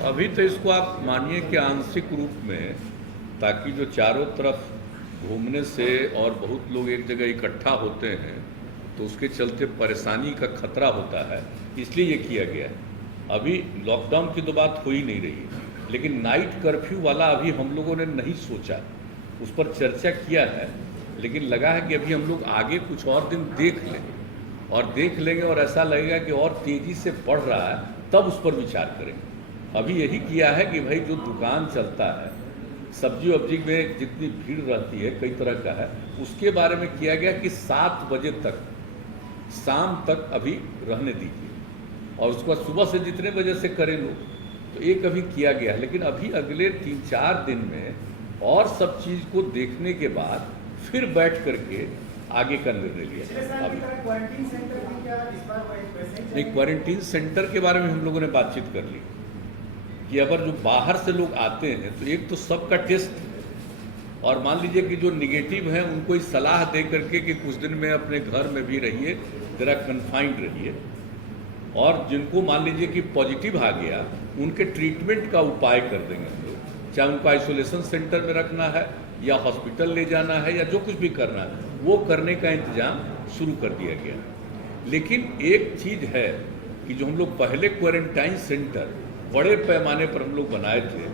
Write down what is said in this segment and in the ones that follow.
अभी तो इसको आप मानिए कि आंशिक रूप में, ताकि जो चारों तरफ घूमने से और बहुत लोग एक जगह इकट्ठा होते हैं तो उसके चलते परेशानी का खतरा होता है, इसलिए ये किया गया है। अभी लॉकडाउन की तो बात हो ही नहीं रही है, लेकिन नाइट कर्फ्यू वाला अभी हम लोगों ने नहीं सोचा, उस पर चर्चा किया है, लेकिन लगा है कि अभी हम लोग आगे कुछ और दिन देख लें, और देख लेंगे और ऐसा लगेगा कि और तेज़ी से बढ़ रहा है तब उस पर विचार करेंगे। अभी यही किया है कि भाई जो दुकान चलता है, सब्जी वब्जी में जितनी भीड़ रहती है कई तरह का है, उसके बारे में किया गया कि 7 बजे तक, शाम तक अभी रहने दीजिए, और उसके बाद सुबह से जितने बजे से करें लोग, तो एक अभी किया गया है। लेकिन अभी अगले 3-4 दिन में और सब चीज़ को देखने के बाद फिर बैठ करके आगे का निर्णय लिया। अभी नहीं, क्वारंटीन सेंटर के बारे में हम लोगों ने बातचीत कर ली कि अगर जो बाहर से लोग आते हैं तो एक तो सबका टेस्ट, और मान लीजिए कि जो निगेटिव हैं उनको ही सलाह दे करके कि कुछ दिन में अपने घर में भी रहिए, ज़रा कन्फाइंड रहिए, और जिनको मान लीजिए कि पॉजिटिव आ गया उनके ट्रीटमेंट का उपाय कर देंगे हम लोग, चाहे उनको आइसोलेशन सेंटर में रखना है या हॉस्पिटल ले जाना है या जो कुछ भी करना है वो करने का इंतजाम शुरू कर दिया गया। लेकिन एक चीज़ है कि जो हम लोग पहले क्वारंटाइन सेंटर बड़े पैमाने पर हम लोग बनाए थे,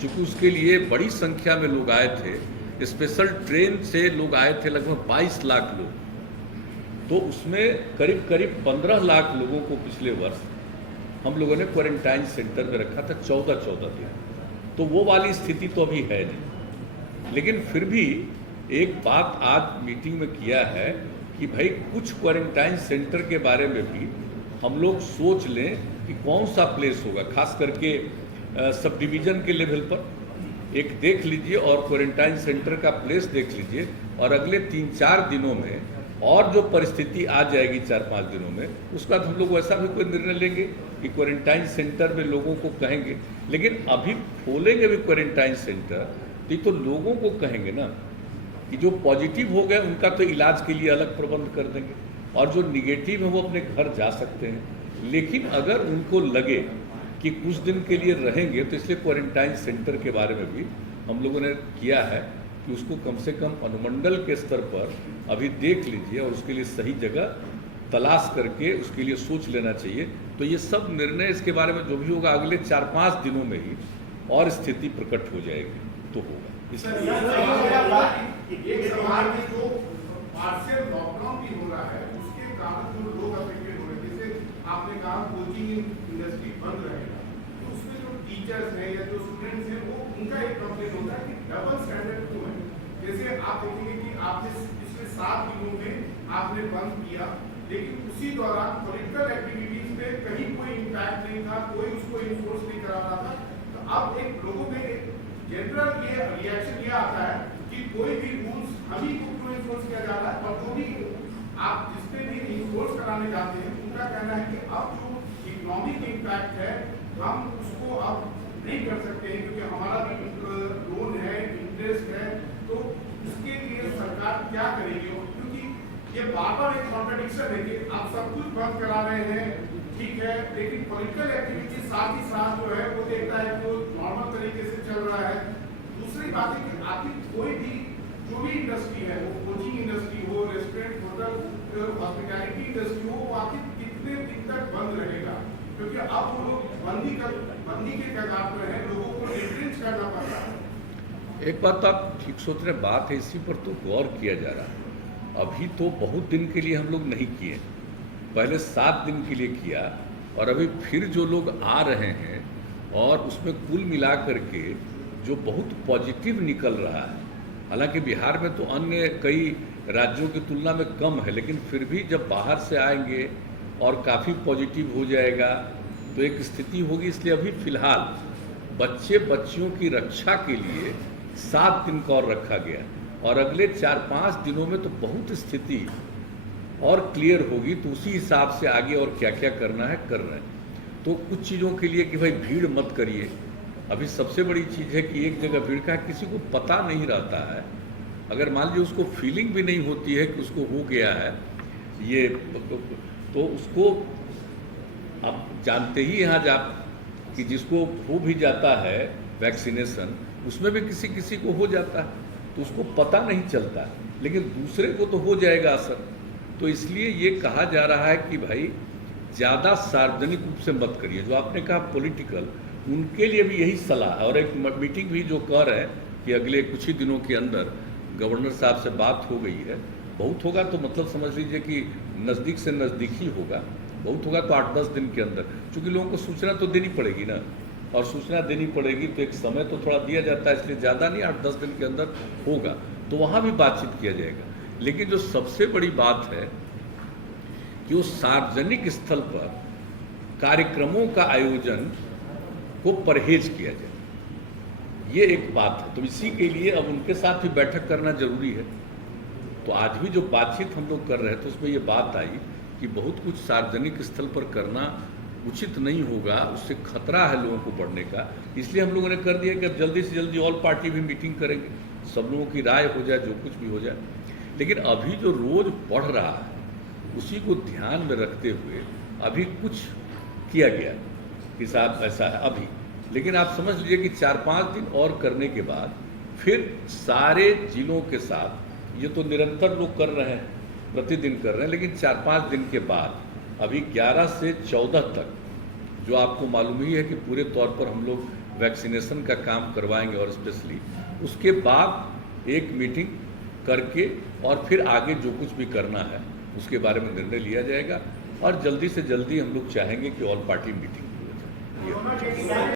चूँकि उसके लिए बड़ी संख्या में लोग आए थे, स्पेशल ट्रेन से लोग आए थे, लगभग 22 लाख लोग, तो उसमें करीब करीब 15 लाख लोगों को पिछले वर्ष हम लोगों ने क्वारंटाइन सेंटर में रखा था 14-14 दिन। तो वो वाली स्थिति तो अभी है नहीं, लेकिन फिर भी एक बात आज मीटिंग में किया है कि भाई कुछ क्वारंटाइन सेंटर के बारे में भी हम लोग सोच लें कि कौन सा प्लेस होगा, खास करके सब डिवीज़न के लेवल पर एक देख लीजिए और क्वारंटाइन सेंटर का प्लेस देख लीजिए, और अगले 3-4 दिनों में और जो परिस्थिति आ जाएगी 4-5 दिनों में, उसके बाद हम लोग वैसा भी कोई निर्णय लेंगे कि क्वारंटाइन सेंटर में लोगों को कहेंगे। लेकिन अभी खोलेंगे भी क्वारंटाइन सेंटर तो लोगों को कहेंगे ना कि जो पॉजिटिव हो गए उनका तो इलाज के लिए अलग प्रबंध कर देंगे, और जो निगेटिव है वो अपने घर जा सकते हैं। लेकिन अगर उनको लगे कि कुछ दिन के लिए रहेंगे, तो इसलिए क्वारंटाइन सेंटर के बारे में भी हम लोगों ने किया है कि उसको कम से कम अनुमंडल के स्तर पर अभी देख लीजिए और उसके लिए सही जगह तलाश करके उसके लिए सोच लेना चाहिए। तो ये सब निर्णय इसके बारे में जो भी होगा अगले 4-5 दिनों में ही और स्थिति प्रकट हो जाएगी तो होगा। एक सवाल में जो पार्शियल लॉकडाउन भी हो रहा है उसके कारण जो लोग अफेक्टेड हो रहे हैं, जैसे आपने कहा कोचिंग इंडस्ट्री बंद रहेगा, तो उसमें जो टीचर्स हैं या जो स्टूडेंट्स हैं वो उनका एक कंप्लेन होता है कि डबल स्टैंडर्ड क्यों है। जैसे आप देखेंगे कि आपने पिछले 7 दिनों में आपने बंद किया, लेकिन उसी दौरान पॉलिटिकल एक्टिविटीज पे कहीं कोई इम्पैक्ट नहीं था, कोई उसको इन्फोर्स नहीं करा रहा था। तो अब एक लोगों में जनरल ये रिएक्शन ये आता है कि कोई भी रूल्स हम ही को क्यों इन्फोर्स किया जा रहा है, और जो भी आप जिसपे भी इन्फोर्स कराने जाते हैं उनका कहना है कि अब जो इकोनॉमिक इम्पैक्ट है हम उसको अब नहीं कर सकते हैं, क्योंकि हमारा भी लोन है, इंटरेस्ट है, तो उसके लिए सरकार क्या करेगी। क्योंकि ये बार-बार एक कॉन्ट्रडिक्शन है कि आप सब कुछ बंद करा रहे हैं, ठीक है, लेकिन पॉलिटिकल एक्टिविटी साथ ही साथ जो है वो देखता है जो नॉर्मल तरीके से चल रहा है। दूसरी बात है कि आखिर कोई भी जो भी इंडस्ट्री है, वो कोचिंग इंडस्ट्री हो, रेस्टोरेंट, होटल, हॉस्पिटैलिटी इंडस्ट्री हो, वो आखिर कितने दिन तक बंद रहेगा, क्योंकि अब वो लोग बंदी के कगार पर है, लोगों को रिट्रेंच करना पड़ रहा है। एक बात आप ठीक सोच रहे, बात है इसी पर तो गौर किया जा रहा है। अभी तो बहुत दिन के लिए हम लोग नहीं किए, पहले 7 दिन के लिए किया, और अभी फिर जो लोग आ रहे हैं और उसमें कुल मिला करके जो बहुत पॉजिटिव निकल रहा है, हालांकि बिहार में तो अन्य कई राज्यों की तुलना में कम है, लेकिन फिर भी जब बाहर से आएंगे और काफ़ी पॉजिटिव हो जाएगा तो एक स्थिति होगी। इसलिए अभी फ़िलहाल बच्चियों की रक्षा के लिए 7 दिन का और रखा गया, और अगले 4-5 दिनों में तो बहुत स्थिति और क्लियर होगी, तो उसी हिसाब से आगे और क्या क्या करना है कर रहे हैं। तो कुछ चीज़ों के लिए कि भाई भीड़ मत करिए, अभी सबसे बड़ी चीज़ है कि एक जगह भीड़ का किसी को पता नहीं रहता है, अगर मान लीजिए उसको फीलिंग भी नहीं होती है कि उसको हो गया है ये, तो उसको आप जानते ही हैं आज आप कि जिसको हो भी जाता है वैक्सीनेशन, उसमें भी किसी किसी को हो जाता है तो उसको पता नहीं चलता, लेकिन दूसरे को तो हो जाएगा असर। तो इसलिए ये कहा जा रहा है कि भाई ज़्यादा सार्वजनिक रूप से मत करिए। जो आपने कहा पॉलिटिकल, उनके लिए भी यही सलाह है। और एक मीटिंग भी जो कह रहे हैं कि अगले कुछ ही दिनों के अंदर गवर्नर साहब से बात हो गई है। बहुत होगा तो मतलब समझ लीजिए कि नज़दीक से नज़दीक ही होगा, बहुत होगा तो 8-10 दिन के अंदर, क्योंकि लोगों को सूचना तो देनी पड़ेगी ना, और सूचना देनी पड़ेगी तो एक समय तो थोड़ा दिया जाता है, इसलिए ज़्यादा नहीं, 8-10 दिन के अंदर होगा, तो वहाँ भी बातचीत किया जाएगा। लेकिन जो सबसे बड़ी बात है कि वो सार्वजनिक स्थल पर कार्यक्रमों का आयोजन को परहेज किया जाए, ये एक बात है। तो इसी के लिए अब उनके साथ भी बैठक करना जरूरी है। तो आज भी जो बातचीत हम लोग कर रहे थे उसमें ये बात आई कि बहुत कुछ सार्वजनिक स्थल पर करना उचित नहीं होगा, उससे खतरा है लोगों को बढ़ने का। इसलिए हम लोगों ने कर दिया कि अब जल्दी से जल्दी ऑल पार्टी भी मीटिंग करेंगे, सब लोगों की राय हो जाए, जो कुछ भी हो जाए। लेकिन अभी जो रोज़ बढ़ रहा है उसी को ध्यान में रखते हुए अभी कुछ किया गया कि साहब ऐसा है अभी। लेकिन आप समझ लीजिए कि 4-5 दिन और करने के बाद फिर सारे जिलों के साथ, ये तो निरंतर लोग कर रहे हैं, प्रतिदिन कर रहे हैं, लेकिन 4-5 दिन के बाद अभी 11 से 14 तक जो आपको मालूम ही है कि पूरे तौर पर हम लोग वैक्सीनेशन का काम करवाएंगे। और स्पेशली उसके बाद एक मीटिंग करके और फिर आगे जो कुछ भी करना है उसके बारे में निर्णय लिया जाएगा। और जल्दी से जल्दी हम लोग चाहेंगे कि ऑल पार्टी मीटिंग हो जाए।